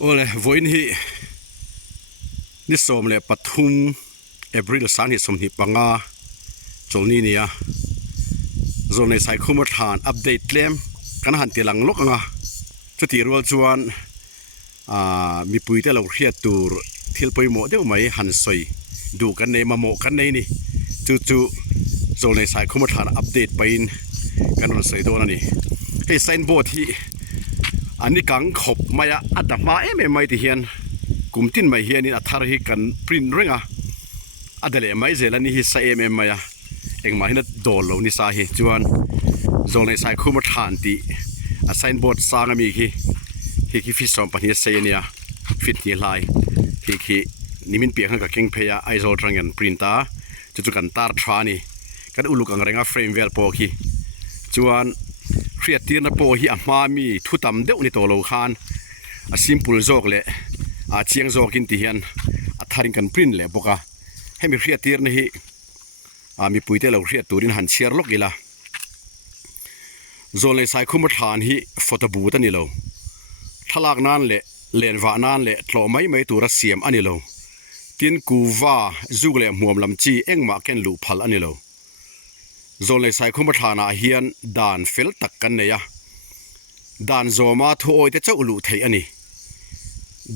โอ้เลยวันนี้นิสมเลยปฐุมเอพริลสันนิสมหิปังอาจนนี้เนี่ยโซนในสายคุมฐานอัปเดตเล่มกันหันตีหลังลกงาจุดที่รัวจวนมีปุ๋ยแต่เราเรียดตูร์ที่ปุ๋ยหมดเดี๋ยวไม่หันใส่ดูกันในมาโมกันในนี่จู่โซนในสายคุมฐานอัปเดตไปกันรันใส่โดนนี่ให้เซนโบที่อันนี้กังขบมายาอัดมาไม่ที่เฮียนกุมตินไม่เฮียนี่อัฐาริกันปรินเร่งอัดเลยไม่เจริญนี่ฮิสเอ็มมายาเองมาเห็นโดนเรานี่สาเหตุจวนโซนในสายคุมฐานที่เซนโบสสร้างมีที่ฟิสซอมปัญญาเซียนี่ฟิตนี่ไลที่นี่มันเปียกกับเก่งเพย์ไอโซลตรังกันปรินตาจู่กันตาร์ทรานี่กันอุลุกังเร่งเฟรมเวลโปกี้จวนเรียดตีนโปฮีอามามีทุตำเดวนิโตโลคานซิมพุลโจกเล่เชียงโจกินที่เฮียนทาริงกันปรินเล่ปกะให้มีเรียดตีนนี่มีปุ๋ยเตลเรียดตูรินหันเชียร์ลกอีละโซนเลยสายคุมฐานฮีฟอตบูตันนี่โลทลากนั่นเล่เลนวานั่นเล่ทลไม่ตัวรัสเซียมอันนี้โลกินกูว่าจุกเล่หมวมลำจีเอ็งมาเกนลูพัลอันนี้โลโซนเลยสายคุมฐานเฮียนดานเฟลตักกันเนี่ยดานโซมาทุ่อยแต่เจ้าลูเทอันนี้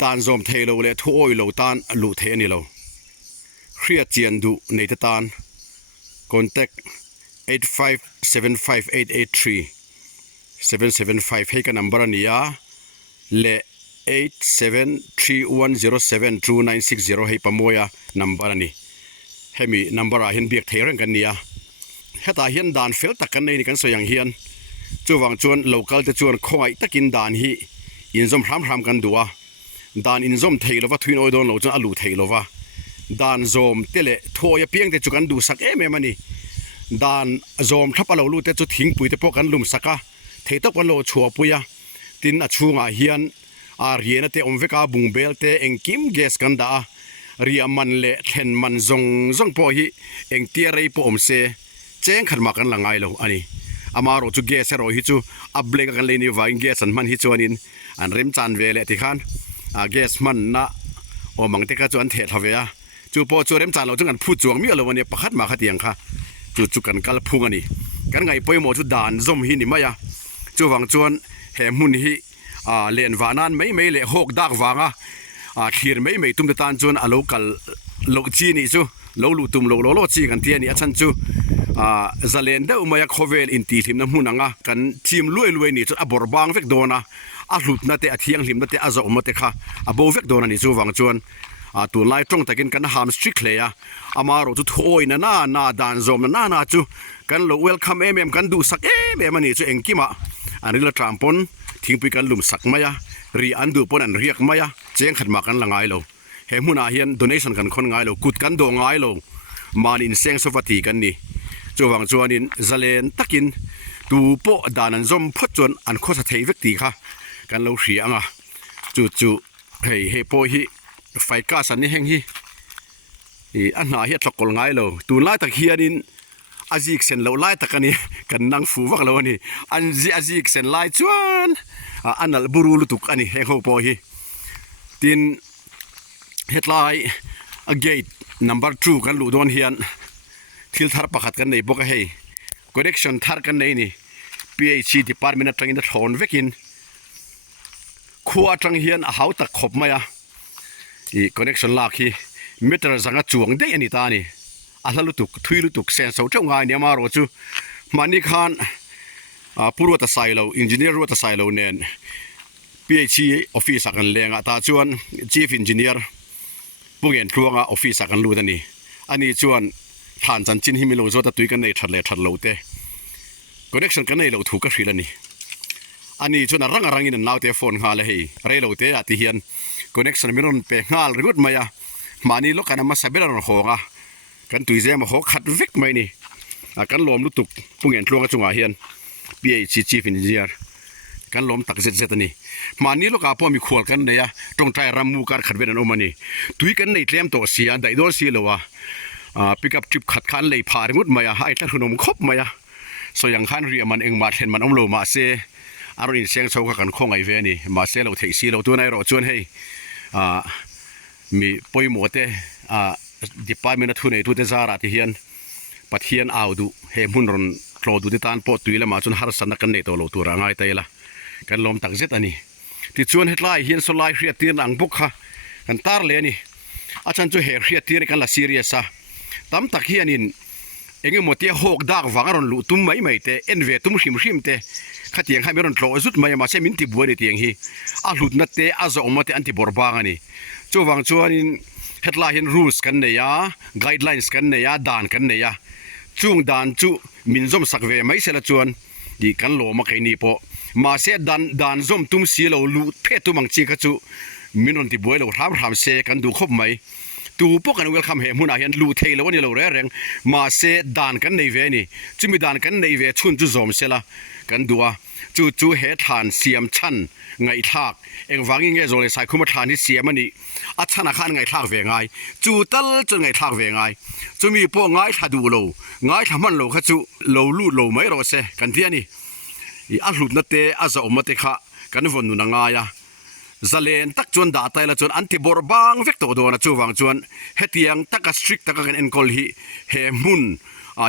ดานโซมเทโลเล่ทุ่อยโลตานลูเทอันนี้โลเครียดเจียนดูในตานcontact 8575883 ให้กันนัมเบอร์นี้เล่8731072960ให้ประมวยนัมเบอร์นี้ให้มีนัมเบอร์เห็นเบียกเทเรื่องกันเนี่ยให้ตาเห็นด่านเฟลตักกันในนี่กันสอย่างเฮียนจู่วังจวนโลกาลจะจวนคอยตะกินด่านฮีอินซอมพรำกันดัวด่านอินซอมเทลว่าทวินโอโดนโลจนอลูเทลว่าด่านโซมเตเล่ทัวยเพียงแต่จุกันดูสักมันนี่ด่านโซมทับอลลูแต่จุทิ้งปุ๋ยแต่พวกกันลุมสักะเทตกันโลชัวปุยตินอชูงาเฮียนเรียนเตอมเวกาบุงเบลเตเองกิมเกสกันดาเรียมันเล่เทนมันซงพอฮีเองเตียไรปอมเซเจ้งขัดมากันละไงโลอันนี้อามาโรจูเกสโรฮิจูอับเบลกันเลยนี่ว่าเกสันมันฮิจูอันนี้อันเริ่มจานเวลที่ขันเกสมันนะโอมังเตกาจวนเททเวียจู่พอจู่เริ่มจานเราจุกันพูดจวงมีอะไรวันนี้ประคัดมาขัดยังค่ะจู่กันกัลพุงอันนี้กันไงไปหมดจุดด่านซอมฮินี่มายาจู่วังจวนแหมุนฮิเลียนวานันไม่เละหกดักวางขีดไม่ตุ้มตะตานจวนโลกัลโลจีนี่จู่โลลูตุมโลจีกันเทียนี่ฉันจู่จะเล่นได้อุมาอยากโคเวลอินทีทีมน้ำมุนังกันทีมลุยนี่จุดอบอร์บางเวกโดนะหลุดนั่นเตะเทียงหิมนั่นเตะอาจจะอุมาเตะค่ะโบเวกโดนะนี่จู่วังจวนตัวไล่ตรงแต่กินกันฮามสตริกเลยอามาโรจุดโอยน่าดานซอมน่าจู่กันโลเวลคัมกันดูสักมันนี่จู่เองกิมาอันนี้ละทรัมปอนทิ้งไปกันลุมสักมายรีอันดูปนอันเรียกมายเจียงขัดมากันละไงโลเฮมุนาเฮียนโดเนชั่นกันคนไงโลกุดกันโดไงโลมานินเซงโซฟัตีกันนี่จู่วังจวนินจะเล่นตักินตูโปดานันซอมพัดจวนอันโคสเทวิกตีค่ะกันเราเสียงจู่เฮโปฮีไฟก้าสันนี่แห่งฮีอันหาเฮียตะกลไงโลตูไล่ตะเคียนินอาจิกเซนเราไล่ตะกันนี่กันนั่งฟูวักเรานี่อันอาจิกเซนไล่จวนอันนั้นบุรุษตุกอันนี้แห่งโฮโปฮีตินเฮดไลน์เกตนัมเบอร์2กันลูดอนเฮียนทิลทาร์ปักกันในบอกให้ correction ทาร์กันในนี่ PhD department ตรังอินทอนเวกินขัวตรังเฮียนหาวตะขบมาอี correction ลากฮีมิตรสังกัดจวงได้อันนี้ตานี่อัลลุตุกทุยลุตุกเซนส์เอาเจ้าง่ายเนี่ยมาโรจูมันนี่ขันผู้รู้ตัดสายเรา engineer รู้ตัดสายเราเนี่ย PhD office กันเลี้ยงตาชวน chief engineer พวกเห็นพวกออฟฟิศกันรู้ตันนี่อันนี้ชวนฐานจันจินหิมิโลโซตัดตุยกันในทัดโลเต้คอนเนคชั่นกันในเราถูกกระชิลนี่อันนี้ชวนรังอินนาวเตฟอนหาเลยเรโลเต้อติเฮียนคอนเนคชั่นมิรอนเปงาลริกุดมายามานี่ลูกกันมาสับเบลล์หงกันตุยเจมาหกขัดวิกไหมนี่กันล้มลุตุกพวกเห็นพวกจงอาเฮียน PhD chief engineerกันล้มตักเสร็จนี่มานี่ลูกอาพ่อมีขวดกันเนี่ยตรงใจรำมูการขัดเวรนอมานี่ตุยกันในเตรียมตัวเสียได้โดนเสียเลยวะปิกับทริปขัดขันเลยผ่านงุดมาให้ท่านขนมครบมาสอย่างขันเรียมันเองมาเห็นมันอมโลมาเซ อารอินเสียงโซกันคงไอเวนี่มาเซลเทซีเราตัวไหนรอจวนให้มีปอยหมดดิปามินาทุนไอทุเตซาราที่เฮียนปัทเฮียนเอาดูเฮมุนรอนโคลดูที่ตานปอตุยละมาจนฮาร์สันนักันเนตโลตัวร่างไอเตยละกันลมตักเจ็ดอันนี้ที่ชวนเฮดไลเฮียนโซไลเรียตีนอังบุกค่ะกันตาร์เลนี่อาจารย์จะเฮเรียตีนกันละซีเรียสะตามตักเฮียนินเองหมดที่หกดากวังรอนลุตุ้มไม่เตเอ็นเวตุ้มชิมเตขัดยังให้ไม่รอนโลสุดไม่มาเซมินติบัวในเตียงฮีอาลุดนัดเตอาจะอมเตอันติบอร์บางอันนี้จวังจวนเฮดไลเห็นรูลส์กันเนี่ยไกด์ไลน์กันเนี่ยด่านกันเนี่ยจุงด่านจุมินซอมสักเวไม่เสละจวนดีกันโลมาใครนี่พอมาเสด่านซอมตุ้มสีเราลุเพตุมังจีกจุมินรอนติบัวเราทำเสกันดูครบไหมตูพวกกันเวลคัมเฮมุนาเห็นลูเทลวันนี้เราเร่งมาเสด่านกันในเวนี่จุมีด่านกันในเวชุนจุซอมเสละกันดัวจูเฮทานเสียมชันไงทากเองวังยังไงโจเลยใส่คุมทานที่เสียมันนี่อัชนาขันไงทากเวงไงจูตัลจนไงทากเวงไงจูมีพวกไงถ้าดูโลไงถ้ามันโลขจูโลลูโลไม่รอเสกันเทียนี่อัลลุดนัดเตอาจะอมเตคะกันวนนุนงายจะเล่นตักจวนด่าไตละจวนอันที่บอร์บางเวกตัวโดนจูวังจวนเฮตียงตักสตริกตักกันเอ็นกอลฮีเฮมุน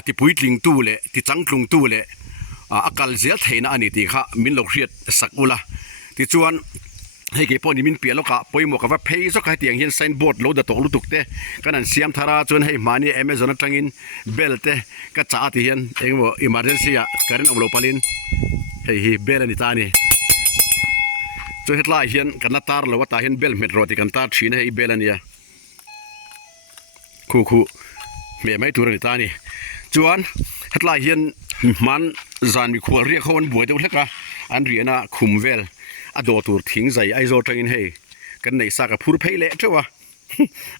ที่ปุยลิงตู้เล่ที่จังกรุงตู้เล่อาการเสียเทน่ะอันนี้ที่ข้ามินลูกเรียดสักอุละที่ชวนให้เก็บพอนี่มินเปียแล้วก็ปอยหมวกกับว่าเพย์สักให้เตียงเห็นไซน์บอร์ดโหลดตกลุตุกเตะกันนั่นเสียมทาราชวนให้มานี่Amazonตั้งอินเบลเตะก็จ่าที่เห็นเองว่า emergency อ่ะการเอาโลปาลินให้เบลนี่ตานี่จนเห็นลายเห็นกันนัดตาร์เลยว่าตาเห็นเบลเม็ดรอที่กันตาร์ชี้ให้เบลนี่คู่เมียไม่ตัวนี่ตานี่จวนเห็นลายเห็นมันจานมีขวดเรียกเขาวันบวยตัวเล็กละอันเรียนคุมเวลอโดตัวทิ้งใจไอโซทรินให้กันในสักพูดเพลเละเจ้าวะ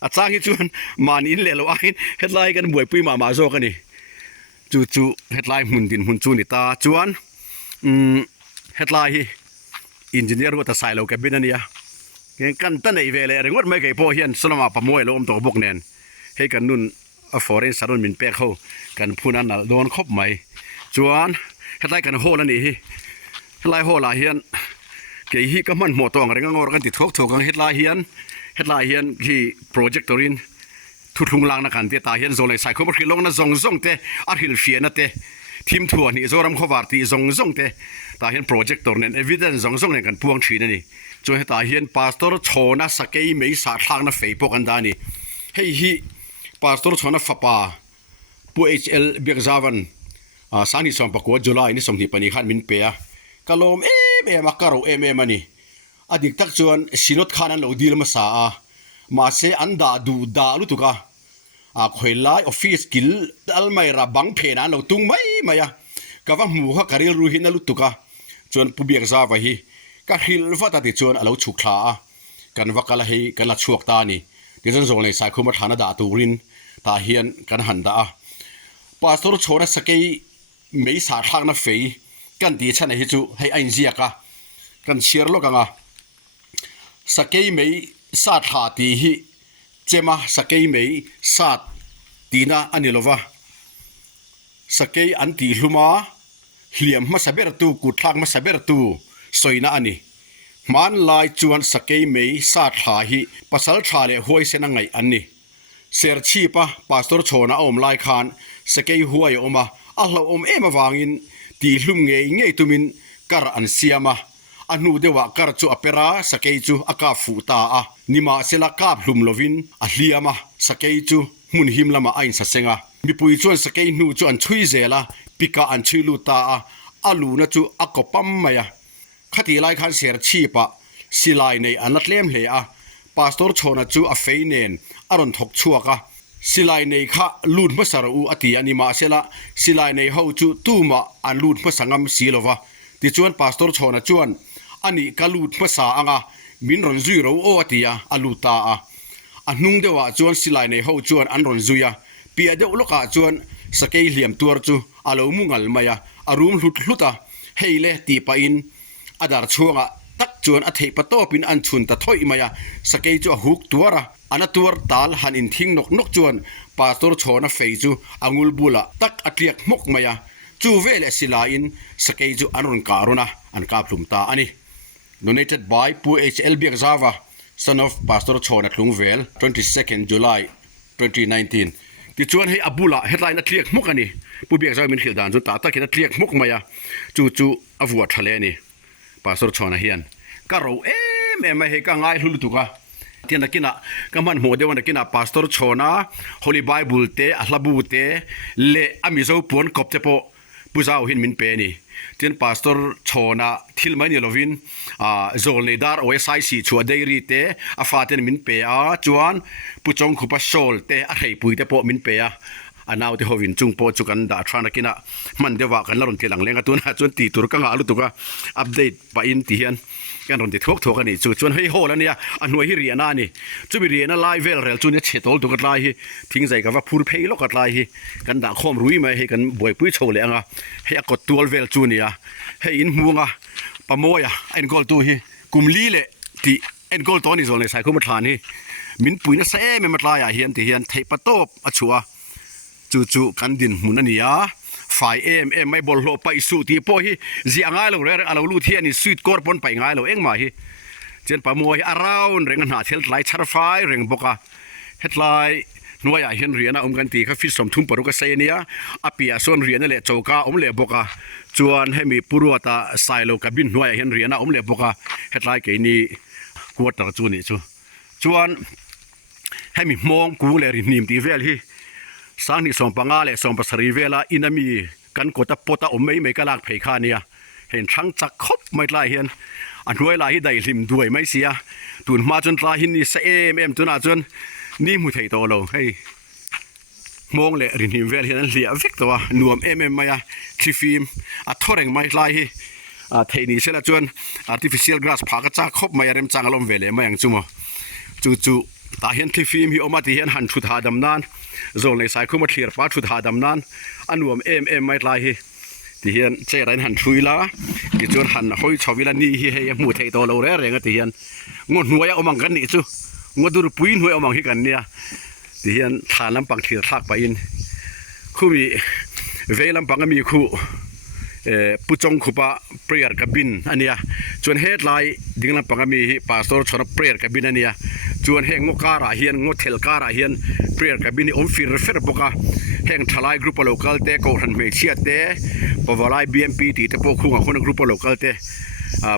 อาจารย์ที่ชวนมานินเละเราไอ้เฮ็ดไลกันบวยปุยมาโซกันนี่จู่เฮ็ดไลหุ่นดินหุ่นจูนิตาจวนเฮ็ดไลอินจิเนียร์ว่าจะใส่เราแกบินนี่อะกันตั้งในเวลเรื่องว่าไม่เคยพอเห็นสลมาปะมวยเราอมตัวบกแนนให้กันนุ่นฟอเรนสารมินเปกเขากันผู้นั้นน่ะโดนคบไหมจวนเฮ็ดไลกันโหแล้วนี่เฮ็ดไลโหลาเฮียนเกี่ยก็มันหมดตัวอะไรก็งอกันติดทบถูกกันเฮ็ดไลเฮียนที่โปรเจกต์ตัวนี้ทุทุงลังนักการเตะตาเฮียนโซเลยใส่เขาบอกที่ลงนั่งซงเตะอาทิลเฟียนเตะทีมทัวร์นี่โซรำขวารที่ซงเตะตาเฮียนโปรเจกต์ตัวนี้เอวิเดนซงเนี่ยกันพวงชีนี่จนให้ตาเฮียนพาสตอร์โชนะสเกย์ไม่สาทางน่ะเฟย์พวกันดานี่ให้ฮีพาสตอร์โชนะฟ้าป่าปูHLเบียกซาวันสานิสอมปะกัวจุลายนี่สมที่ปนิขันมินเปียกะลมมักกะโรมันนี่อดีตตักจวนสินดขานันโลดีลมาสามาเซอันดาดูดาลุตุกะขวยไลออฟฟิศกิลอัลไมราบังเพนันโลตุงไม่มายกะว่าหมู่ฮะกะเรลรูหินลุตุกะจวนปูเบียกซาวะฮีกะฮิลฟะตาติจวนอโลฉุกขากันวะกะละฮีกันละชวกตานี่ดิจันซงเลยสายคุมาฐานะดาตูรินตาเฮียนกันหันดาปาสโตรโชนะสเกย์ไม่สาทางน่ะเฟยกันดีฉันให้จูให้ไอ้เจียกะกันเชียร์โลกังอ่ะสเกย์ไม่สาทาตีฮิเจมาสเกย์ไม่สาตีน่ะอันนี้โลวะสเกย์อันตีลุมาเหลี่ยมมาสเบรตูกุดทางมาสเบรตูสวยน่ะอันนี้มันลายจวนสเกย์ไม่สาทาฮิภาษาชาเลหวยเสนังไงอันนี้เสียชีปะปาสโตรโชนะอมลายคานสเกย์หวยอมาอัลลอมมาวางินตีลุมเงยตุมินกระอันเสียมาอนุเดวะกระจูอเปราสเกจูอากาฟูตาอะนิมาเซลากาบลุมโลวินอเลียมาสเกจูมุนหิมลามาไอน์สเซงะมีปุยจวนสเกนูจวนชุยเซลาปิกาอันชิลูตาอะอาลูนะจูอากปัมมายะคติไลคันเสียชีปะสิไลในอันนัดเล่มเหอะปาสโตร์โชนะจูอเฟยเนนอารอนทกชัวกะสิไลในข้าลูดมาสารูอติอานิมาเซละสิไลในเฮาจูตูมาอันลูดมาสังมสีโลวะที่จวนปาสโตร์โชนะจวนอันนี้กาลูดมาสาอ่ะมินรอนซุยเราโออติยาอาลูตาอันนุ่งเดวะจวนสิไลในเฮาจวนอันรอนซุยาเปียเดวลูกจวนสเกยเหลี่ยมตัวจูอาลูมุงอัลมายาอารุมหลุดเฮเลตีปอินอดาร์ชัวงะตักจวนอเทปโตปินอันชุนตะถอยมายาสเกยจูฮุกตัวระอันตัวตาลหันอินทิ้งนกจวนปาสโตร์โชนะเฟยจูอังุลบุละตักอัตเลียกมกมายา chu vel asila in sakei chu anron karuna an ka plumta ani donated by pu HLB Exava son of Pastor Chona Tlungvel 22nd July 2019 ti chuan hei abula headline a tliak muk ani pu biak zaw min khil dan chu ta ta kina tliak muk maya chu avua thale ni Pastor Chona hian ka ro em hei ka ngai hulu tuka tiana kina kaman mo de wana kina Pastor Chona Holy Bible te ahlabu te le amizo pon kop te po puzaw hin min pe ni tin Pastor Chona thil mai ni lovin zol ne dar OSI si chu dairy te a faten min pe a chuan puchong khupa sol te a rei pui te po min pe a anaw te hovin chung po chu kan da thana kina man dewa kan laron tilang lenga tuna chun ti tur ka nga lu tuka update pa in ti hian kan ron ti thok ani chu chun hei hol ania anoi hi riana ni chu bi riana live vel rel chu ne chetol tu kat lai hi thing zai ka wa phur phei lo kat lai hi kan da khom rui mai he kan boi pui chho le anga he ko tual vel chu nia he in muanga pamoya en gol tu hi kumli le ti en gol to ni zol ne sai ko ma thlan hi min pui na sa me ma tla ya hian ti hian thei patop achua chu kan din mun ania 5am mai bol lo pai su ti po hi zi angai lo re alo lu thian ni sweet kor pon pai ngai lo eng ma hi chen pa mo hi around reng na thel lai char fai reng boka headline noya hian riana kan ti kha fit som thum paru ka sei nia apia son riana le choka le boka chuan hemi puruata sailo kabin noya hian riana le boka headline ke ni quarter chu ni chu chuan hemi mong ku le ri nim ti vel hi sang ni som panga le som pasari vela inami kan kota pota omei me kalak phei kha nia hen thang chak khop mai lai hian an huai lai hi dai lim duai mai sia tun ma chun tla hin ni sa em tuna chun ni mu thei to lo hei mong le rin him vel hian lia vek to nuam maya khifim a thoreng mai lai hi a thei ni sela chun artificial grass phaka cha khop mai rem changalom vele mayang chumo chu ta hian khifim hi oma ti hian han thu tha dam nan zol nei sai khuma thlir pa thu tha dam nan anuam mai lai hi ti hian che rain han thuila ki chun han hoi chawila ni hi he mu thei to lo re renga ti hian ngon hnuaya omang kan ni chu ngodur puin hnuai omang hi kan nia ti hian thalam pang thlir thak pa in khumi veilam pang mi khu puchong khupa prayer kabin ania chuan headline dinglam pang mi hi pastor chona prayer kabin ania chuan heng ngo kara hian ngo thel kara hian prayer kabin om fir fer boka heng thalai group local te ko han me chia te pawalai BMP ti te po khunga khona group local te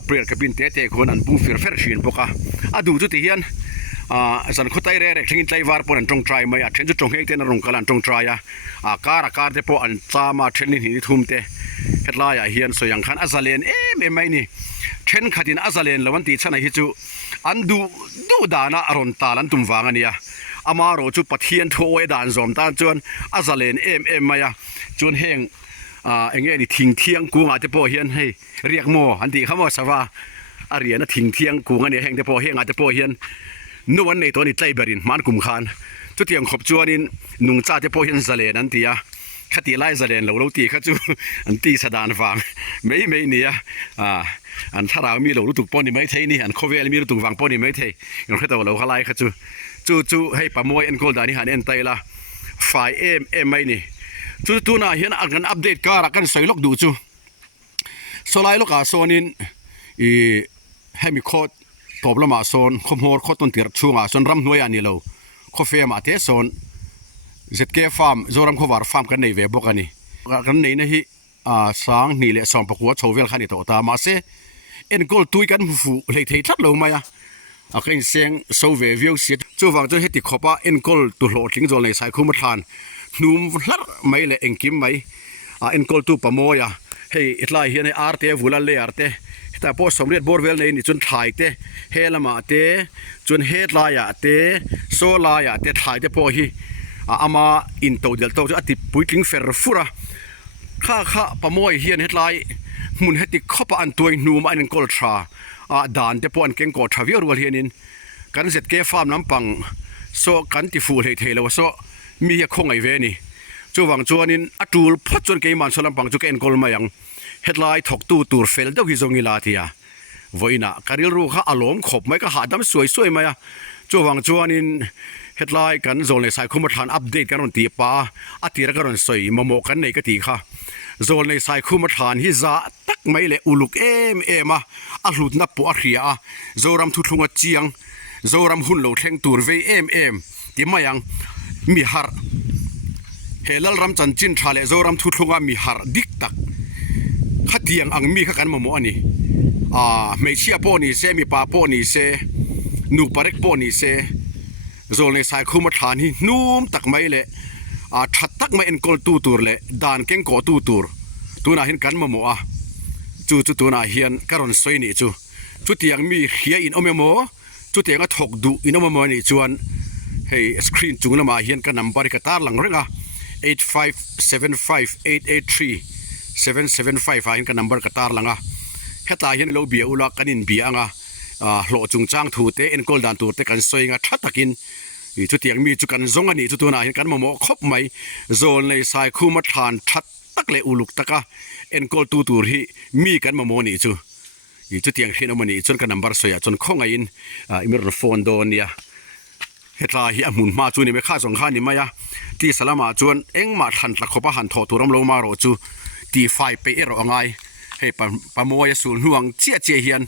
prayer kabin te khon an pu fir fer shin boka adu chu ti hian san khotai re thingin tlai war pon an tong try mai a then chu tong hei te na rong kalan tong try a kara kar te po an chama thenin hi thum te headline a hian so yang khan azalen mai ni then khatin azalen lawan ti chana hi chu andu du dana aron talan tum wang ania amaro chu pathian thoi dan zom ta chuan azalen maya chun heng enge ni thing thiang ku nga te po hian hei riak mo an ti khamo sawa ariana thing thiang ku nga ne heng te po heng a te po hian no one nei to ni tlai berin man kum khan chu tiang khop chuanin nung cha te po hian zalen an tia khati lai zalen lo ti kha chu an ti sadan wang mei nia an thara mi lo lu tuk pon ni mai thei ni an khovel mi lu tuk wang pon ni mai thei ngor khata lo khalai kha chu hei pamoi en kol dani han en taila 5am mai ni chu na hian an update kara kan soilok du chu solai loka sonin i hemi khot problem a son khomhor khoton tir chunga son ram hnuai ani lo khofe ma te son ZK farm zoram khowar farm kan nei ve bokani kan nei na hi sang ni le som pakwa chovel khani to ta ma se en gol tui kan fu le thei that lo maya a ken seng so ve view sit chu wang chu heti khopa en gol tu lo tling zol nei sai khum than num hlar mai le engkim mai en gol tu pamoya hei itlai hian arte vula le arte ta po somret borvel nei ni chun thai te helama te chun headline te so la ya te thai te po hi ama in to del to ati puitling fer fura kha pamoi hian hetlai mun heti khopa an toy numa an kol tra dan te pon ken ko thavior wal hianin kan ZK farm lampang so kan ti fu hei thelo so mi ya khongai ve ni chuwang chuanin atul phachon ke man solam pang chu ken kol mayang headline thok tu tur fel deuh hi zongila tia voina karil ru kha alom khop mai ka hadam suai maya chuwang chuanin headline kan zol nei sai khuma than update kan on ti pa atira kan on soi momo kan nei ka ti kha zol nei sai khuma than hi za tak mai le uluk ema a hlut na pu a ria zoram thu thunga chiang zoram hun lo thleng tur ve ti mayang mi har helal ram chan chin thale zoram thu thunga mi har dik tak khatiang ang mi kha kan momo ani mei chia po ni se mi pa po ni se nu parek po ni se zol nei sai khuma than hi num tak mai le that tak mai en kol tu tur le dan keng ko tu tur tuna hin kan momo chu tuna hian karon soi ni chu tiang mi khia in omemo chu tiang a thok du in omemo ni chuan hey screen chung lama hian ka number ka tar lang renga 8575883 hin ka number ka tar langa heta hian lo bia ula kanin bia anga hlo chung chang thu te en kol dan tur te kan soinga thatakin i chu tiang mi chu kan zong ani chu tuna hin kan momo khop mai zol nei sai khuma than that tak le uluk taka en kol tu tur hi mi kan momo ni chu i chu tiang hin omani chun ka number soya chun khonga in imir phone do nia heta hi amun ma chu ni me kha song kha ni maya ti salama chuan engma than tla khopa han tho turam lo ma ro chu ti 5 pe ero angai he pa moya sul huang chia hian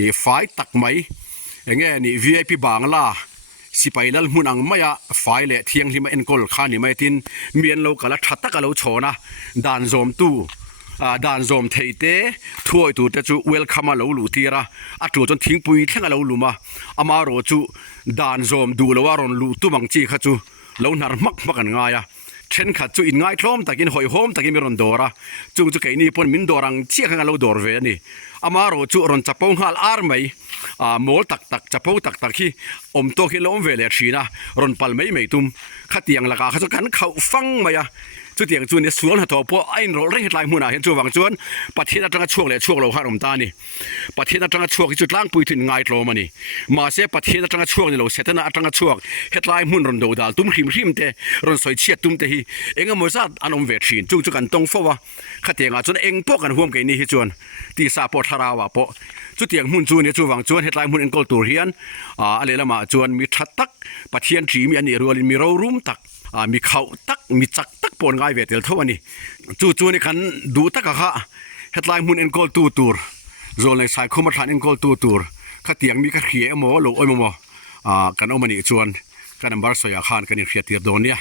e fai tak mai enge ni vip bangla sipailal munang maya fai le thiang hima en kol kha ni mai tin mien lo kala thatta ka lo chona dan zom tu dan zom theite thuai tu te chu welcome lo lu tira atu chon thingpui thlenga lo luma ama ro chu dan zom du lo waron lu tu mang chi kha chu lo nar mak makan nga ya chen kha chu in ngai thlom takin hoi hom takin mi ron dora chu kai ni pon min dorang chia khanga lo dor ve ni ama ro chu ron chapong hal ar mai mol tak chapo tak hi om to ki lom ve le thina ron pal mai tum khatiang laka kha chu kan khau fang maya chu tiang chu ni sual ha to po ain rol re hetlai hmuna hen chu wang chuan pathina tanga chuak le chuak lo harom ta ni pathina tanga chuak chu tlang pui thin ngai tlo mani ma se pathina tanga chuak ni lo setana atanga chuak hetlai hmun ron do dal tum hrim te ron soi chiat tum te hi enga mo sa anom ve thin chu kan tong fowa khatenga chun eng po kan huam ke ni hi chuan ti sa po tharawa po chu tiang hmun chu ni chu wang chuan hetlai hmun en kol tur hian ale lama chuan mi that tak pathian thi mi ani rualin mi ro rum tak mi khau tak mi chak tak pon ngai ve tel tho ani chu ni khan du tak kha hetlai hmun en kol tu tur zol nei sai khuma than en kol tu tur khatiang mi ka khie mo lo oi mo kan omani chuan kan number soya khan kan in khia tir don ya